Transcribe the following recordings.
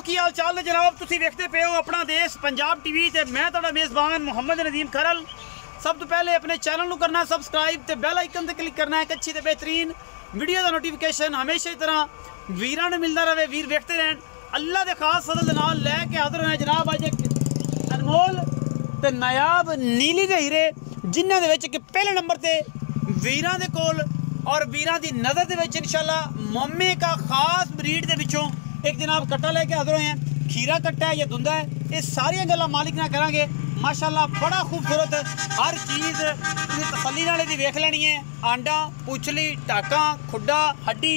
की हाल चाल है जनाब। तुसीं वेखदे पे हो अपना देश पंजाब टीवी ते मैं तुहाडा मेज़बान मुहम्मद नदीम खरल। सब तो पहले अपने चैनल को करना सब्सक्राइब ते बैल आइकन ते क्लिक करना है। एक अच्छी ते बेहतरीन वीडियो का नोटिफिकेशन हमेशा की तरह वीरां नूं मिलता रहे। वीर वेखते रहन। अल्लाह के खास फजल दे नाल लैके हाज़र होए जनाब अज एक अनमोल ते नायाब नीली दे हीरे जिन्हां दे विच पहले नंबर ते वीरां दे कोल और वीरां दी नज़र दे विच इंशाअल्लाह मोमे का खास ब्रीड दे विचों एक जनाब कट्टा लेके हाज़र हुए हैं। खीरा कट्टा है या धुंदा है, ये सारिया गल्लां मालिक ना करांगे। माशाअल्लाह बड़ा खूबसूरत हर चीज़ तसल्ली नाल दी वेख लेनी है। आंडा पुछली टाका खुड्डा हड्डी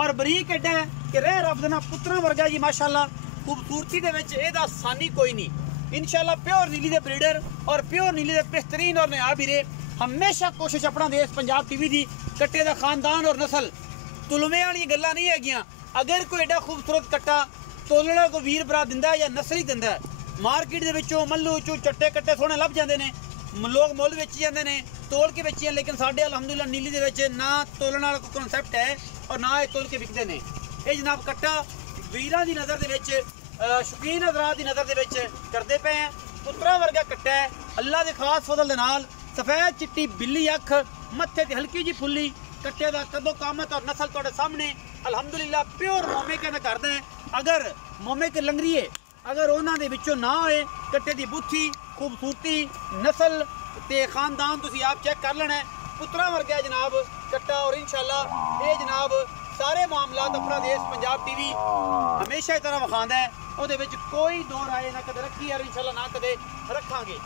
और बरीक एडा है कि रह रब दे नाल पुत्तरां वर्गा जी। माशाअल्लाह खूबसूरती दे विच इहदा सानी कोई नहीं। इंशाअल्लाह प्योर नीली दे ब्रीडर और प्योर नीली दे बेहतरीन और नायाब हीरे हमेशा कोशिश अपना देश पंजाब टीवी दी कट्टे दा खानदान और नस्ल तुलमे वाली गल्लां नहीं हैगियां। अगर कोई एडा खूबसूरत कट्टा तोलना को वीर भरा दिंदा है या नस्ली दिंदा है, मार्केट दे विचों मल्लू चू चट्टे कट्टे सोहने लभ जांदे ने, लोग मुल बेची जांदे ने तोल के बेची। लेकिन साडे अलहमदुलिल्लाह नीली दे विच ना तोलण वाला कोई कॉन्सैप्ट है और ना ये तोल के विकदे ने। ये जनाब कट्टा वीरां दी नज़र दे विच शौकीन हज़रात दी नज़र दे विच करदे पे हैं। पुत्तरा वर्गा कट्टा है अल्लाह दे खास फजल दे नाल। सफेद चिट्टी बिल्ली अख मत्थे ते हल्की जी फुल्ली कट्टे दा कदो कामत और नस्ल तुहाडे सामने अलहमदुलिल्लाह प्योर मोमे के करदा है। अगर मोमे के लंगरीए अगर उन्हां दे विचों ना होए कट्टे दी बुत्थी खूबसूरती नस्ल ते खानदान तुसीं आप चेक कर लेना है। पुत्तरा वर्गा जनाब कट्टा और इंशाअल्लाह ये जनाब सारे मामलात अपना देश पंजाब टीवी हमेशा की तरह विखांदा है। उहदे विच कोई दो राय ना कदे रखी और इंशाअल्लाह ना कदे रखांगे।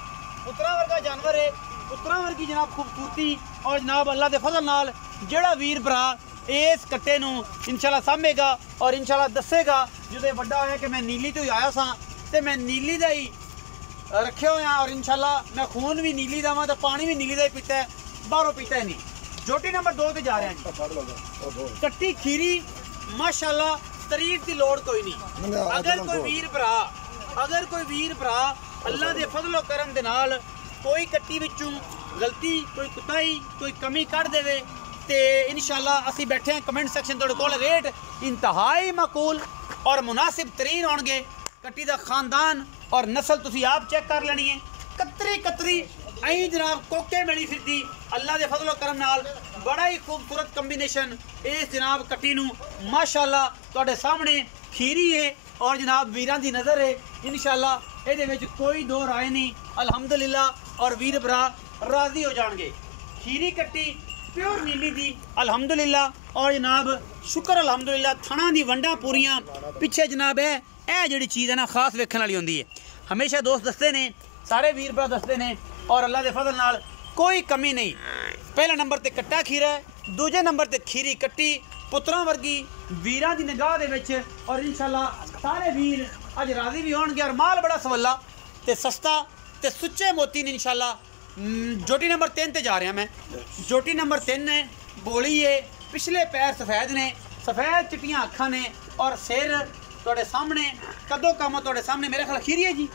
पुत्तरा वर्गा जानवर है, पुत्तरा वर्गी जनाब खूबसूरती और जनाब अल्लाह के फजल नाल जेड़ा वीर भरा इस कट्टे नूं इंशाअल्लाह सामेगा और इंशाअल्लाह दसेगा जो वड्डा होया कि मैं नीली तो ही आया सा ते मैं नीली दा ही रखे हुए और इंशाअल्लाह मैं खून भी नीली दा वां ते पानी भी नीली दा ही पीता है, बाहरों पीता ही नहीं। जोटी नंबर 2 ते जा रहे हैं। कट्टी खीरी माशाअल्लाह तारीफ की लोड़ कोई नहीं। अगर कोई वीर भरा अल्लाह के फजलो करम दे नाल कोई कट्टी विचों गलती कोई कुताही कोई कमी कढ़ देवे ते इंशाअल्लाह असी बैठे हैं कमेंट सेक्शन तुहाडे कोल रेट इंतहाई माकूल और मुनासिब तरीन होणगे। कट्टी दा खानदान और नस्ल तुसीं आप चेक कर लेनी है। कतरी आई जनाब कोके मिली फिरदी अल्लाह के फजलो करम नाल बड़ा ही खूबसूरत कम्बीनेशन इस जनाब कट्टी नूं माशाअल्लाह तुहाडे सामने खीरी है और जनाब वीरां दी नज़र है। इंशाअल्लाह इहदे विच कोई दो राय नहीं अल्हम्दुलिल्लाह और वीर भरा राजी हो जाएंगे। खीरी कट्टी प्योर नीली दी अल्हम्दुलिल्लाह और जनाब शुक्र अल्हम्दुलिल्लाह थणा दी वंडा पूरियां पिछे जनाब है यह जिहड़ी चीज़ है ना खास वेखण वाली होंदी है। हमेशा दोस्त दसते ने सारे वीर भरा दसते ने और अल्लाह के फजल नाल कोई कमी नहीं। पहले नंबर ते कट्टा खीरा है, दूजे नंबर ते खीरी कट्टी पुत्तरां वर्गी वीरां दी निगाह दे विच और इंशाअल्लाह सारे वीर अज राजी भी होणगे और माल बड़ा सवला ते सस्ता ते सुच्चे मोती ने इंशाअल्लाह। जोटी नंबर 3 ते जा रहा मैं। जोटी नंबर 3 है बोली है पिछले पैर सफेद ने सफेद चिट्टियां अखां ने और सिर तुहाडे सामने कदों कम तुहाडे सामने मेरे ख्याल खीरी है जी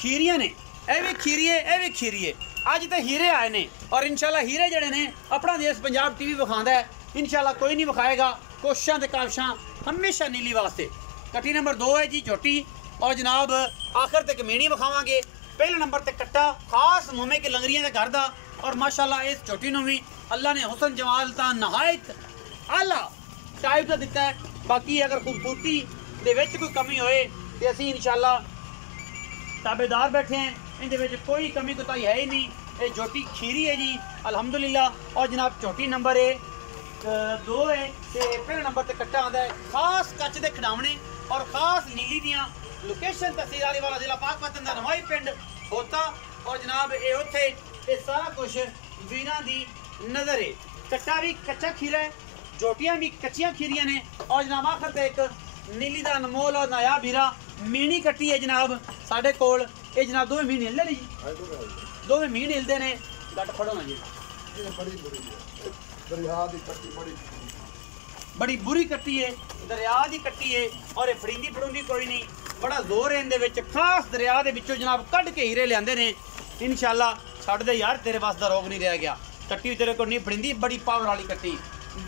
खीरियां ने ए भी खीरी है अज तो हीरे आए ने और इंशाअल्लाह हीरे जड़े ने अपना देश पंजाब टीवी विखांदा है। इंशाअल्लाह कोई नहीं विखाएगा कोशिशां ते काविशां हमेशा नीली वास्ते। कट्टी नंबर 2 है जी झोटी और जनाब आखिर तक मेणी विखावांगे। पहले नंबर ते कट्टा खास मोमे के लंगरियां के घर दा और माशाअल्लाह इस झोटी नूं भी अल्लाह ने हुसन जमाल ता नहायत आला टाइप दा दिता है। बाकी अगर खूबसूरती दे विच कोई कमी होए ते असीं इंशाअल्लाह ताबेदार बैठे हैं, इनके विच कोई कमी कोताही है ही नहीं। ये झोटी खीरी है जी अल्हम्दुलिल्लाह और जनाब झोटी नंबर 2 है ते पहले नंबर ते कट्टा आंदा है। खास कच दे खिडावने और खास नीली दियां लोकेशन तहसील आलीवाला जिला पाकपतन का नवाई पिंड होता और जनाब ये उत्थे ये सारा कुछ वीरां दी नज़र है। कट्टा भी कच्चा खीरा है, झोटियां भी कच्चियां खीरियां ने और जनाब आखिर ते एक नीली दा अनमोल और नायाब हीरा मीनी कट्टी है जनाब साढ़े कोल। ये जनाब दोवें मीन हिलदे ने जी दोवें मीन हिलदे ने गट फड़ो ना जी बड़ी बुरी कट्टी है दरिया की कट्टी है और ये फड़ींदी फड़ूंदी कोई नहीं। बड़ा जोर है इहदे विच खास दरिया दे विचों जनाब कढ़ के हीरे लिआंदे ने। इंशाअल्लाह छड्ड दे यार तेरे वास दा रोग नहीं रह गया। कट्टी तेरे को नहीं फड़ींदी बड़ी पावर वाली कट्टी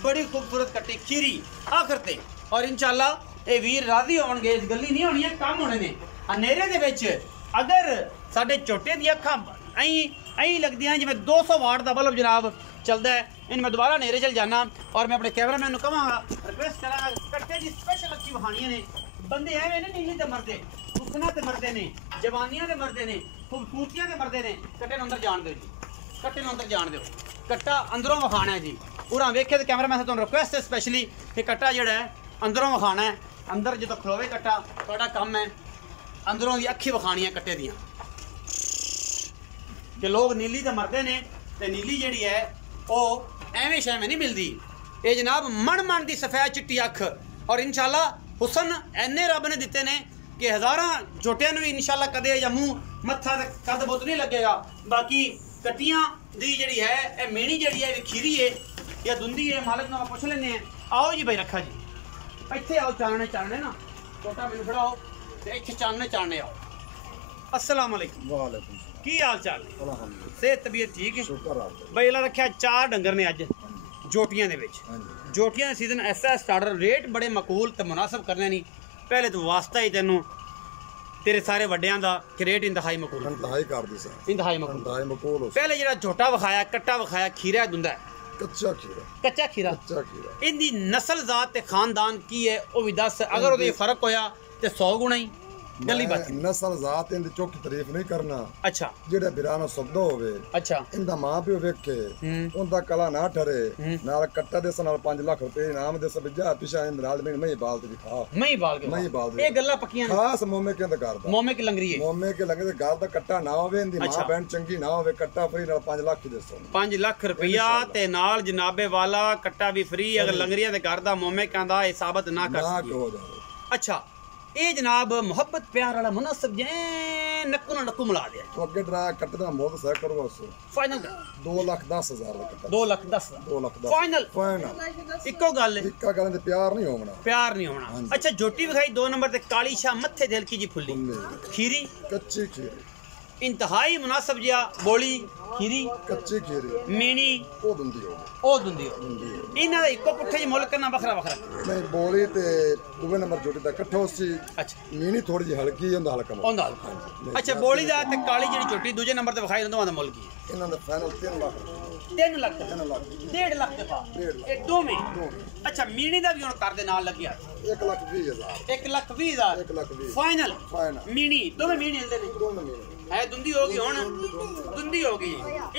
बड़ी खूबसूरत कट्टी खीरी आखिर ते और इंशाअल्लाह ये वीर राजी होणगे, इस गली नहीं होनी है, काम होने ने। हनेरे दे विच अगर साडे झोटे दी अखां ऐं लगदियां जिवें 200 वाट दा बल्ब जनाब चलदा है। इन मैं दोबारा नेरे चल जाना और मैं अपने कैमरामैन नूं कहांगा, रिक्वेस्ट करांगा, कट्टे दी स्पेशल अखी वखाणियां ने। बंदे एवें नहीं नीली ते मरदे, हुस्ना ते मरदे ने, जवानियां ते मरदे ने, खूबसूरतियां ते मरदे ने। कट्टे नूं अंदर जाण दिओ जी, कट्टे नूं अंदर जाण दिओ। कट्टा अंदरों वखाना है जी। पूरा वेखे तो कैमरामैन से तुहानूं रिक्वेस्ट है स्पेशली कि कट्टा जिहड़ा है अंदरों वखाना है। अंदर जो खलोवे कट्टा तुहाडा काम है अंदरों दी अखी वखाणी है कट्टे दियां कि लोग नीली तो मरदे ने ते नीली जिहड़ी है वो एवें शैवें नहीं मिलदी। ये जनाब मन दी सफेद चिट्टी अख और इंशाल्लाह हुसन एने रब ने दिते ने कि हज़ारां झोटियां नूं इंशाल्लाह कदे या मूँह मत्था ते कद बुत नहीं लगेगा। बाकी कट्टियां दी जिहड़ी है ये मेणी जिहड़ी है खीरी है या दुंदी है, मालिक नूं पुछ लैने हैं। आओ जी भाई रखा जी, इत्थे आओ, चानने ना छोटा मैनूं फड़ाओ ते इत्थे चानने आओ। अस्सलाम वालेकुम। वालेकुम की हाल चाल है? अल्हम्दुलिल्लाह, सेहत तबीयत ठीक है? शुक्र है। भाई अल्लाह रखा 4 डंगर ने अज जोटियां दे विच। जोटियां दा सीजन ऐसा स्टार्टर, रेट बड़े मकूल ते मुनासिब करने नहीं। पहले तो वास्ता ही तेनों तेरे सारे वड्डियां दा कि रेट इंतहाई मकूल, इंतहाई कर दी सर, इंतहाई मकूल। इंतहाई मकूल। पहले जेड़ा झोटा विखाया, कट्टा विखाया, खीरा दुंदा है, कच्चा खीरा, कच्चा खीरा। कच्चा खीरा। इंदी नस्ल जात ते खानदान की है वो भी दस। अगर ओदे फर्क होया ते 100 गुणा ही गली बात। नस्ल जात इंदी चौकी तारीफ नहीं करना। अच्छा जेड़ा बिराना सब्दा होवे, अच्छा इंदा मां प्यो वेखे उनदा कला ना ठरे, नाल कट्टा दे नाल 5 लाख रुपए इनाम दे सब जा पिछा इंद नाल मैं बाल ते दिखा, मैं बाल के मैं बाल दे। ये गल्ला पक्कियां ने। खास मोमे के अंदर करदा, मोमे की लंगरी है, मोमे के लंगे घर दा कट्टा ना होवे, इंदी मां बहन चंगी ना होवे, कट्टा फ्री नाल 5 लाख ही देसो। 5 लाख रुपया ते नाल जनाबे वाला कट्टा भी फ्री। अगर लंगरिया दे घर दा मोमे कहंदा ये साबित ना कर सके। हो जाए। अच्छा ये जनाब मोहब्बत प्यार वाला मुनासिब जे नक्कू ना नक्कू मिला दिया। तो अगे ड्रा कट दा मोद सह करो असो फाइनल कर 2,10,000 दा कट्टा। 2,10,000 2,10,000 फाइनल। फाइनल। इको गल है, इक्का गल ते प्यार नहीं होना, प्यार नहीं होना। अच्छा जोटी विखाई 2 नंबर ते काली शाह मत्थे दिल की जी फुल्ली खीरी, कच्ची खीरी, इंतहाई मुनासिब जिया बोली खीरी, कच्ची खीरी, मीनी ओ दुंदी हो, ओ दुंदी हो। इन्हां दा इको पुट्ठे जी मुल्क करना बखरा बखरा नहीं बोली ते दूवे नंबर जोटी दा इकट्ठो सी। अच्छा मीनी थोड़ी जी हल्की हुंदा हल्का मुल्क। ओंदा अच्छा बोली दा ते काली जेड़ी छोटी दूजे नंबर ते विखाई दोवां दा मुल्क की इन्हां दा फाइनल 3 लाख 3 लाख 3 लाख 1.5 लाख दे पा ये दो में। अच्छा मीनी दा भी हुण कर दे नाल लग्या 1,20,000 1,20,000 1,20,000 फाइनल। फाइनल मीनी दोवें मीनी हिलदे ने दोनों मीनी है दुंदी होगी हुण दुंदी होगी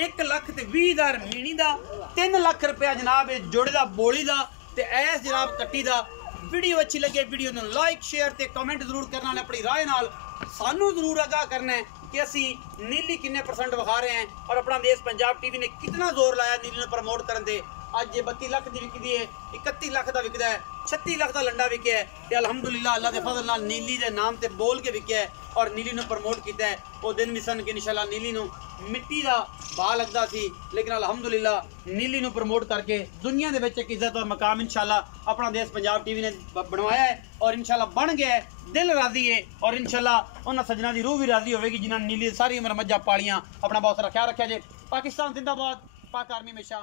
1,20,000 मीनी दा 3 लाख रुपया जनाब इस जोड़े दा बोली दा ते ऐस जनाब कट्टी दा। वीडियो अच्छी लगे वीडियो नूं लाइक शेयर ते कमेंट जरूर करना, अपनी राय नाल सानू जरूर आगाह करना है कि असी नीली किन्ने % विखा रहे हैं और अपना देश पंजाब टीवी ने कितना जोर लाया नीली नूं प्रमोट करन दे। अज ये 32 लाख की विकदी है, 31 लाख का विकदा है, 36 लाख का लंडा विकया है ते अल्हम्दुलिल्लाह अल्लाह के फजल नाल नीली दे नाम ते बोल के विकया है और नीली नूं प्रमोट किया है। वो दिन भी सन कि इंशाल्लाह नीली नूं मिट्टी दा भाव लगदा सी, लेकिन अल्हम्दुलिल्लाह नीली नूं प्रमोट करके दुनिया दे विच एक इज्जत और मकाम इंशाल्लाह अपना देश पंजाब टीवी ने बनवाया है और इंशाल्लाह बन गया है। दिल राजी है और इंशाल्लाह उन्हां सजना दी रूह भी राजी होगी जिन्हां नीली सारी उम्र मज्जां पालियां। अपना बहुत सारा ख्याल रखा जे। पाकिस्तान जिंदाबाद, पाक आर्मी हमेशा